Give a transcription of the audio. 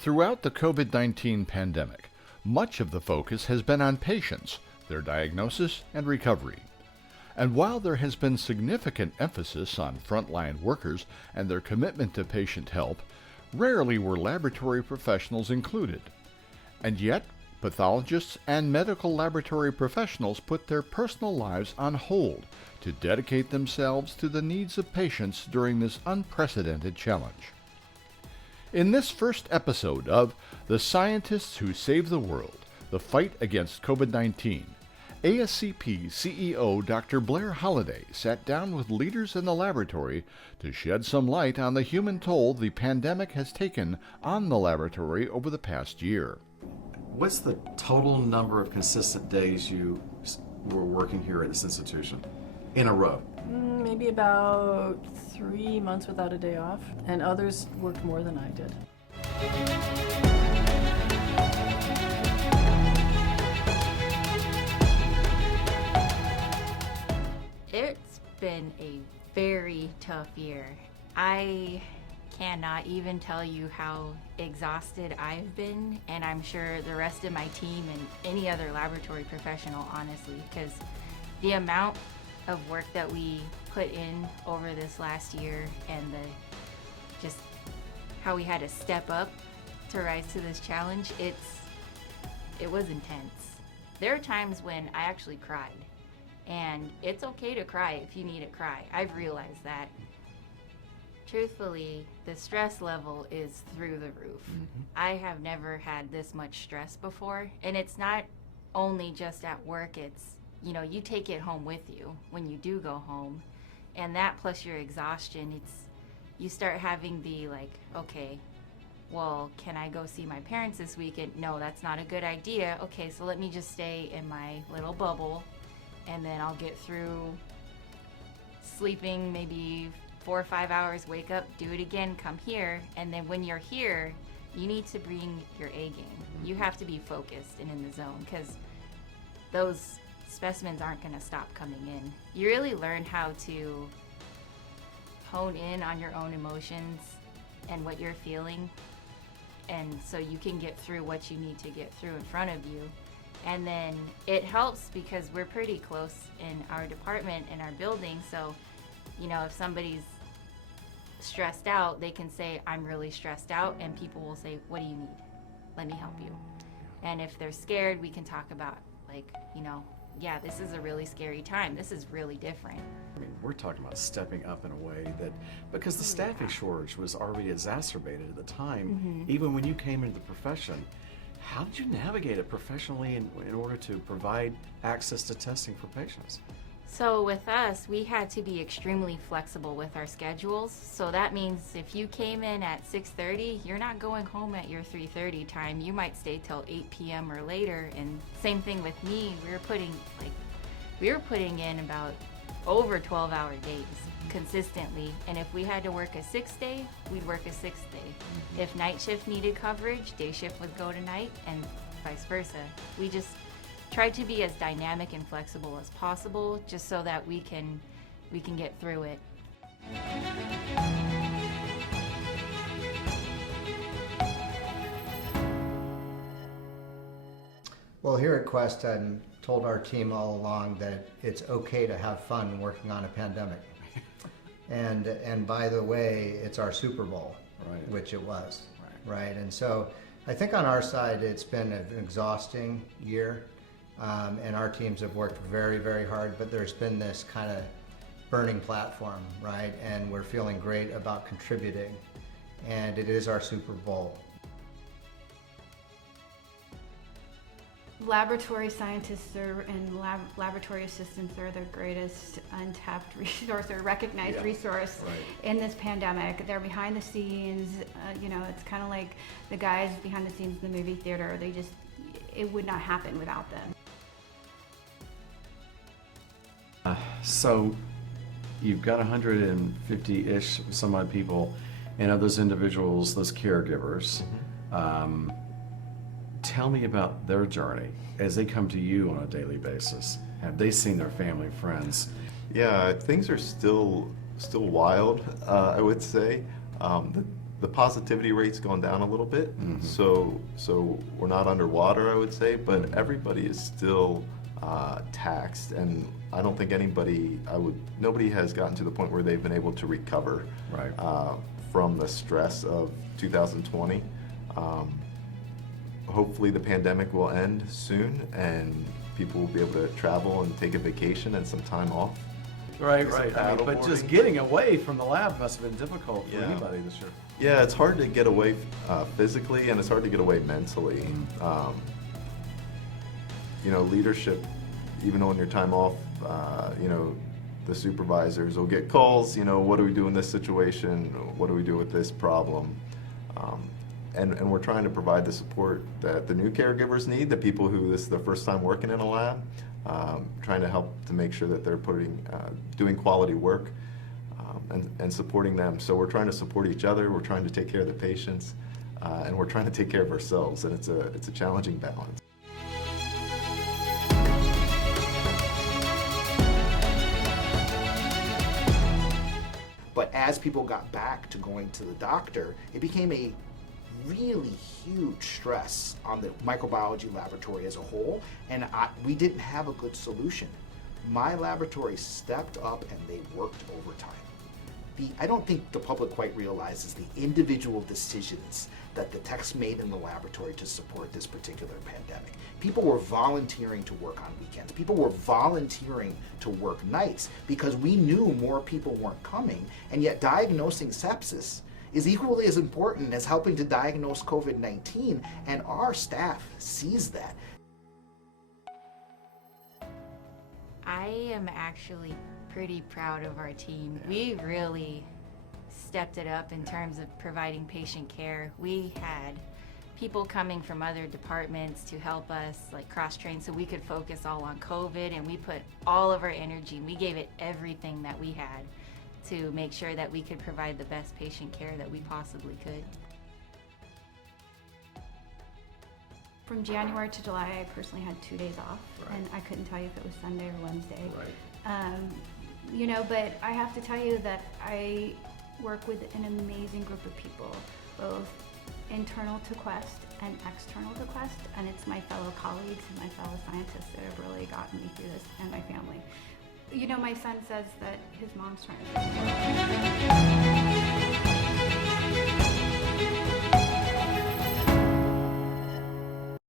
Throughout the COVID-19 pandemic, much of the focus has been on patients, their diagnosis, and recovery. And while there has been significant emphasis on frontline workers and their commitment to patient help, rarely were laboratory professionals included. And yet, pathologists and medical laboratory professionals put their personal lives on hold to dedicate themselves to the needs of patients during this unprecedented challenge. In this first episode of The Scientists Who Save the World, the Fight Against COVID-19, ASCP CEO Dr. Blair Holladay sat down with leaders in the laboratory to shed some light on the human toll the pandemic has taken on the laboratory over the past year. What's the total number of consistent days you were working here at this institution in a row? Maybe about 3 months without a day off, and others worked more than I did. It's been a very tough year. I cannot even tell you how exhausted I've been, and I'm sure the rest of my team and any other laboratory professional, honestly, because the amount of work that we put in over this last year and just how we had to step up to rise to this challenge, it was intense. There are times when I actually cried, and it's okay to cry if you need to cry. I've realized that. Truthfully, the stress level is through the roof. I have never had this much stress before, and it's not only just at work, it's, you take it home with you when you do go home, and that plus your exhaustion, you start having the okay, well, can I go see my parents this weekend? No, that's not a good idea. Okay, so let me just stay in my little bubble, and then I'll get through sleeping maybe 4 or 5 hours, wake up, do it again, come here, and then when you're here, you need to bring your A game. You have to be focused and in the zone, because those specimens aren't going to stop coming in. You really learn how to hone in on your own emotions and what you're feeling, and so you can get through what you need to get through in front of you. And then it helps because we're pretty close in our department, in our building, so if somebody's stressed out, they can say, I'm really stressed out, and people will say, what do you need? Let me help you. And if they're scared, we can talk about, yeah, this is a really scary time. This is really different. I mean, we're talking about stepping up in a way that, because the staffing shortage was already exacerbated at the time, even when you came into the profession, how did you navigate it professionally in order to provide access to testing for patients? So with us, we had to be extremely flexible with our schedules. So that means if you came in at 6:30, you're not going home at your 3:30 time. You might stay till 8 p.m. or later. And same thing with me. We were putting in about over 12-hour days consistently. And if we had to work a 6th day, we'd work a 6th day. If night shift needed coverage, day shift would go to night, and vice versa. We just tried to be as dynamic and flexible as possible, just so that we can get through it. Well, here at Quest, I've told our team all along that it's okay to have fun working on a pandemic. And by the way, it's our Super Bowl, Right. which it was, right? And so I think on our side, it's been an exhausting year. And our teams have worked very, very hard, but there's been this kind of burning platform, right? And we're feeling great about contributing. And it is our Super Bowl. Laboratory scientists and laboratory assistants are the greatest untapped resource or recognized resource in this pandemic. They're behind the scenes. It's kind of like the guys behind the scenes in the movie theater. It would not happen without them. So you've got 150-ish some odd people, and of those individuals, those caregivers. Tell me about their journey as they come to you on a daily basis. Have they seen their family, friends? Yeah, things are still wild, I would say. the positivity rate's gone down a little bit, so we're not underwater, I would say, but everybody is still taxed, and I don't think nobody has gotten to the point where they've been able to recover from the stress of 2020. Hopefully the pandemic will end soon and people will be able to travel and take a vacation and some time off. Right. Some I mean, but paddleboarding. just getting away from the lab must have been difficult for Yeah. anybody this year. Yeah, it's hard to get away physically, and it's hard to get away mentally. Leadership, even on your time off, the supervisors will get calls, what do we do in this situation? What do we do with this problem? And we're trying to provide the support that the new caregivers need, the people who this is their first time working in a lab, trying to help to make sure that they're doing quality work, and supporting them. So we're trying to support each other, we're trying to take care of the patients, and we're trying to take care of ourselves, and it's a challenging balance. But as people got back to going to the doctor, it became a really huge stress on the microbiology laboratory as a whole, and we didn't have a good solution. My laboratory stepped up and they worked overtime. I don't think the public quite realizes the individual decisions that the techs made in the laboratory to support this particular pandemic. People were volunteering to work on weekends. People were volunteering to work nights because we knew more people weren't coming, and yet diagnosing sepsis is equally as important as helping to diagnose COVID-19, and our staff sees that. I am actually pretty proud of our team. We really stepped it up in terms of providing patient care. We had people coming from other departments to help us cross-train so we could focus all on COVID, and we put all of our energy, we gave it everything that we had to make sure that we could provide the best patient care that we possibly could. From January to July, I personally had 2 days off, and I couldn't tell you if it was Sunday or Wednesday. But I have to tell you that I work with an amazing group of people, both internal to Quest and external to Quest, and it's my fellow colleagues and my fellow scientists that have really gotten me through this, and my family. My son says that his mom's trying to